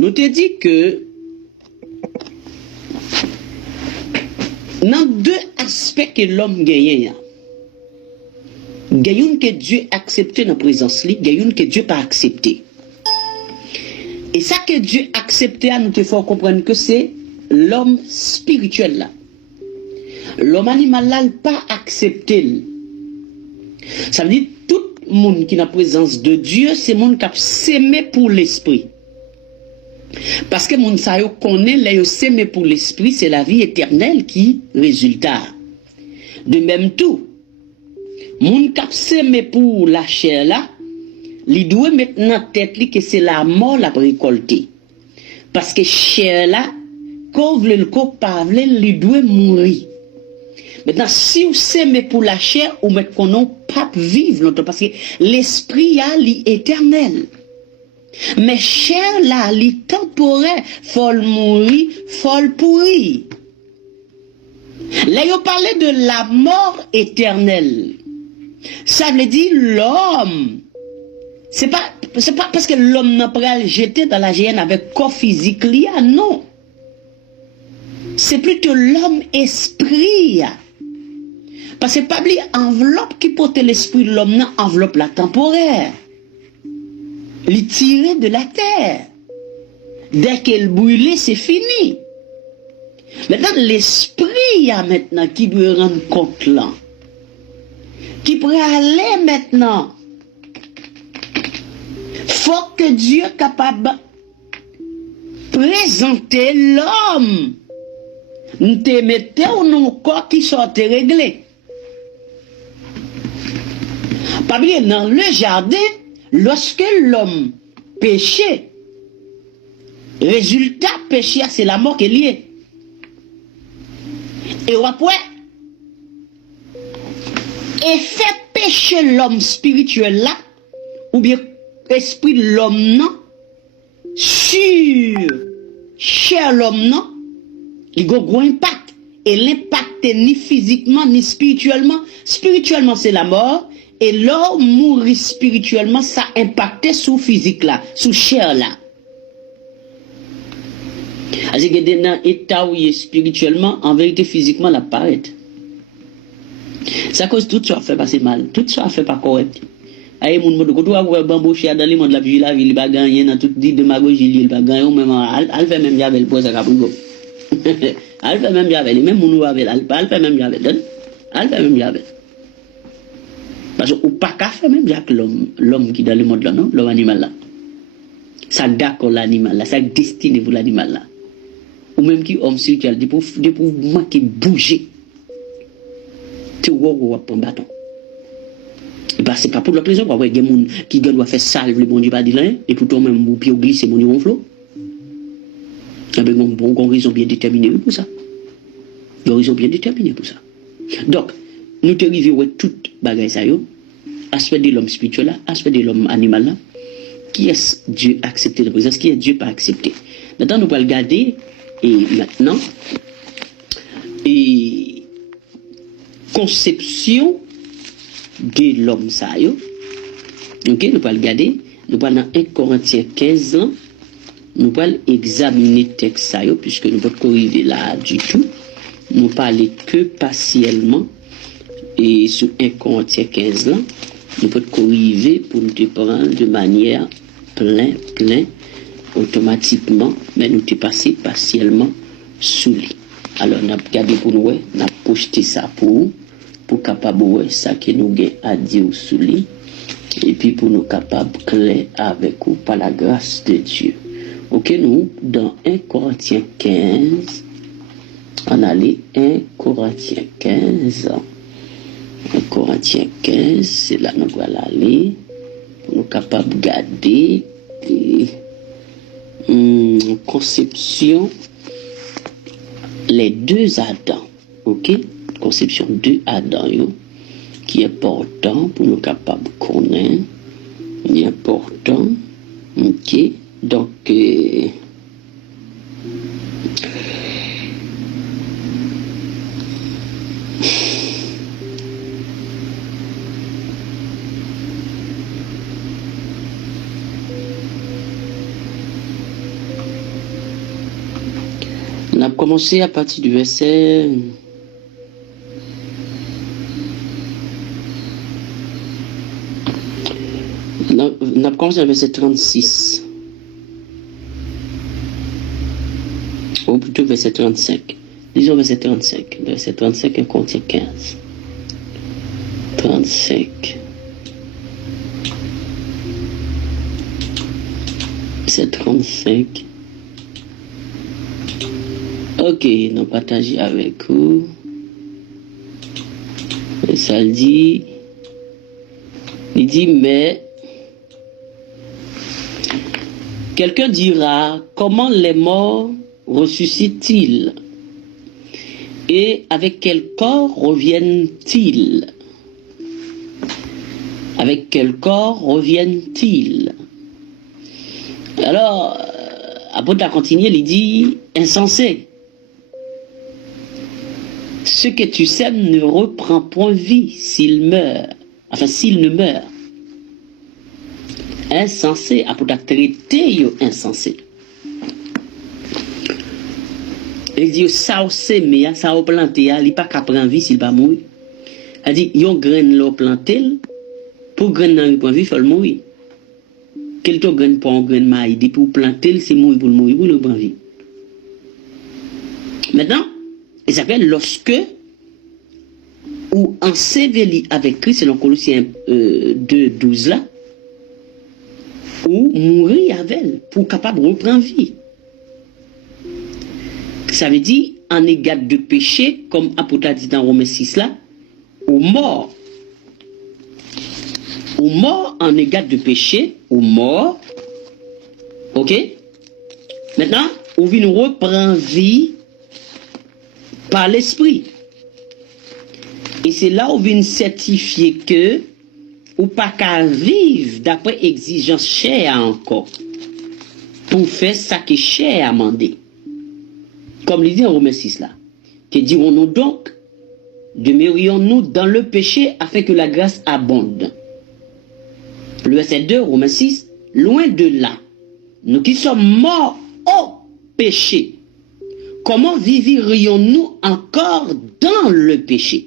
Nous te dit que dans deux aspects que l'homme gagne, gagne que Dieu accepté dans la présence, gagne que Dieu pas accepté. Et ça que Dieu accepté, nous te faut comprendre que c'est l'homme spirituel là. L'homme animal là, pas accepté. Ça veut dire tout le monde qui est dans la présence de Dieu, c'est le monde qui a s'aimé pour l'esprit. Parce que mon sa yo connaît, les s'aimer pour l'esprit, c'est la vie éternelle qui résultat. De même tout, mon qui a s'aimé pour la chair là, il doit mettre dans tête que c'est la mort la récolter. Parce que chair là, quand vous le pas il doit mourir. Maintenant, si vous s'aimez pour la chair, vous mettez qu'on n'a pas vivre longtemps, parce que l'esprit a l'éternel. Mais chair là, li temporaire, faut mourir, faut pourrir. Là, il parlait de la mort éternelle. Ça veut dire l'homme. C'est pas parce que l'homme n'a pas jeté dans la géhenne avec corps physique là, non. C'est plutôt l'homme esprit. Parce que pas l'enveloppe qui porte l'esprit de l'homme, non, enveloppe la temporaire. Il tiré de la terre. Dès qu'elle brûle, c'est fini. Maintenant, l'esprit a maintenant qui doit rendre compte là. Qui pourrait aller maintenant. Faut que Dieu soit capable de présenter l'homme. Nous te mettons dans corps qui sont réglés. Pas bien dans le jardin. Lorsque l'homme péchait, résultat péché, c'est la mort qui est liée. Et après, effet péché l'homme spirituel là, ou bien esprit de l'homme non, sur cher l'homme non, il a un gros impact. Et l'impact n'est ni physiquement ni spirituellement. Spirituellement, c'est la mort. Et l'homme mourir spirituellement, ça impacte sur physique là, sur chair là. Parce que dans l'état où il est spirituellement, en vérité physiquement, la paraît. Ça cause tout ça fait passer mal, tout ça fait pas correct. Aïe, mon monde, quand on va bamboucher dans le monde de la vie, il va gagner dans toute dit démagogie, il va gagner, même, elle fait même javel pour ça, caprigo. Elle fait même javel, même mon ou avec, elle fait même javel, elle fait même javel. Parce que ou pas qu'à faire même avec l'homme qui est dans le monde là, non? L'homme animal là. Ça d'accord l'animal là, ça destiné pour l'animal là. Ou même qui homme spirituel, de pour manquer bouger. Tu vois ou pas un bâton. Et bah c'est pas pour l'autre raison, quoi. Il y a des gens qui doivent faire salve le bon Dieu pas dit là, et pourtant même ou pied glisse mon niveau flot. Il y a une raison bien déterminée pour ça. Il y a une raison bien déterminée pour ça. Donc, nous te arrivons toute bagaille ça yo, aspect de l'homme spirituel là, aspect de l'homme animal là, qui est Dieu accepté de présence, qui est Dieu pas accepté. Maintenant nous allons regarder et maintenant et conception de l'homme ça yo. OK, nous allons regarder, nous allons dans 1 Corinthiens 15 ans, nous allons examiner texte ça yo puisque nous ne pouvons pas arriver là du tout. Nous parler que partiellement. Et sur 1 Corinthiens 15 là, nous pouvons corriger pour nous te prendre de manière plein, automatiquement, mais nous te passer partiellement sous lui. Alors, nous avons regardé pour nous, nous avons projeté ça pour capable de ça que nous avons à dire sous lui, et puis pour nous capables clair avec vous par la grâce de Dieu. Ok, nous, dans 1 Corinthiens 15, on allait 1 Corinthiens 15, 1 Corinthiens 15, c'est là nous allons aller pour nous capables de garder conception les deux Adams, ok? Conception de Adam, qui est important pour nous capables de connaître, est important, ok? Donc, On a commencé à partir du verset... On a commencé au verset 36. Ou plutôt verset 35. Disons verset 35. Verset 35, il contient 15. 35. Verset 35. Ok, nous partageons avec vous. Et ça le dit. Il dit, mais quelqu'un dira, comment les morts ressuscitent-ils? Et avec quel corps reviennent-ils? Avec quel corps reviennent-ils? Alors, apôtre a continué, il dit, insensé. Ce que tu sèmes ne reprend point vie s'il meurt. Enfin, s'il ne meurt. Insensé, apôtre a traité insensé. Il dit, ça sème, ça a planté, il n'est pas qu'à prendre vie s'il va mourir. Il dit, yon graine l'eau planté, pour graine n'a pas vie, il faut le mourir. Quel to graine pour un graine maïs, dit pour planter, c'est mourir pour le mourir, pour le prendre vie. Maintenant, il s'appelle lorsque ou enseveli avec Christ, selon Colossiens 2:12 là, ou mourir avec elle pour capable de reprendre vie. Ça veut dire en égard de péché, comme apôtre a dit dans Romains 6 là, ou mort. Ou mort en égard de péché, ou mort. Ok? Maintenant, on vient nous reprendre vie par l'esprit. Et c'est là où on vient certifier que ou pas qu'à vivre d'après exigence chère encore pour faire ça qui est cher à demander. Comme il dit en Romains 6 là, que dirons-nous donc, demeurions-nous dans le péché afin que la grâce abonde. Le verset 2, Romains 6, loin de là, nous qui sommes morts au péché, comment vivrions-nous encore dans le péché?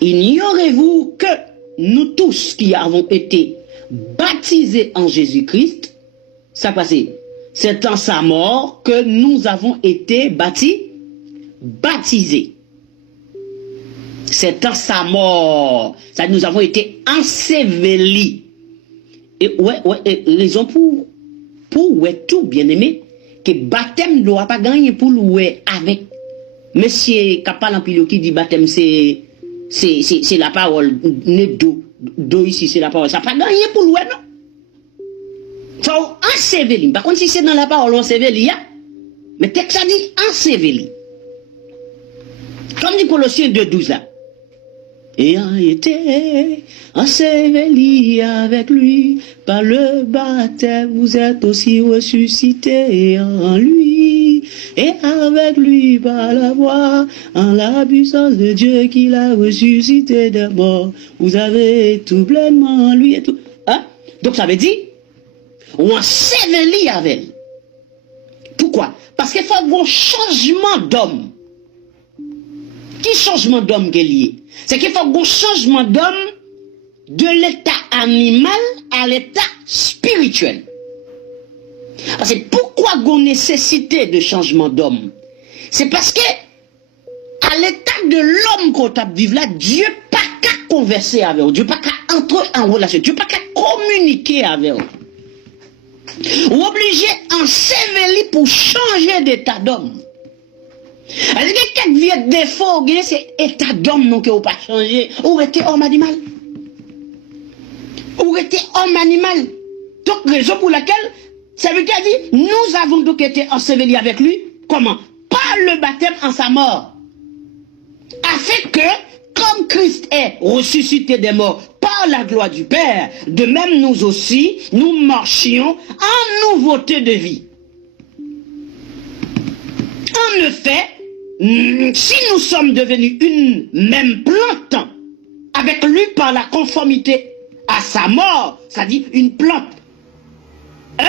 Ignorez-vous que nous tous qui avons été baptisés en Jésus-Christ, ça passe, c'est en sa mort que nous avons été baptisés. C'est en sa mort, ça nous avons été ensevelis. Et raison pour tout bien aimé, que baptême ne doit pas gagner pour louer avec. Monsieur Kapal Ampilio qui dit baptême c'est la parole, do ici c'est la parole, ça n'a pas gagné pour louer non. Faut ensevelir. Par contre si c'est dans la parole ensevelir, mais texte ça dit ensevelir. Comme dit Colossiens 2:12 là. Et a été enseveli avec lui par le baptême, vous êtes aussi ressuscités en lui, et avec lui par la foi, en la puissance de Dieu qui l'a ressuscité des morts, vous avez tout pleinement en lui et tout. Hein? Donc ça veut dire, on enseveli avec. Pourquoi? Parce qu'il faut un changement d'homme. Qui changement d'homme qui est lié? C'est qu'il faut un changement d'homme de l'état animal à l'état spirituel. Parce que pourquoi il y a une nécessité de changement d'homme? C'est parce que à l'état de l'homme qu'on tape vivre là, Dieu n'a pas qu'à converser avec vous, Dieu n'a pas qu'à entrer en relation, Dieu n'a pas qu'à communiquer avec vous. Vous obligé ensevelir pour changer d'état d'homme. Alors, quelques vieux défauts, c'est état d'homme que vous pas changé. Ou était homme animal. Ou était homme animal. Donc, raison pour laquelle, ça veut dire, nous avons donc été ensevelis avec lui. Comment? Par le baptême en sa mort. Afin que, comme Christ est ressuscité des morts par la gloire du Père, de même nous aussi, nous marchions en nouveauté de vie. En effet, si nous sommes devenus une même plante avec lui par la conformité à sa mort, c'est-à-dire une plante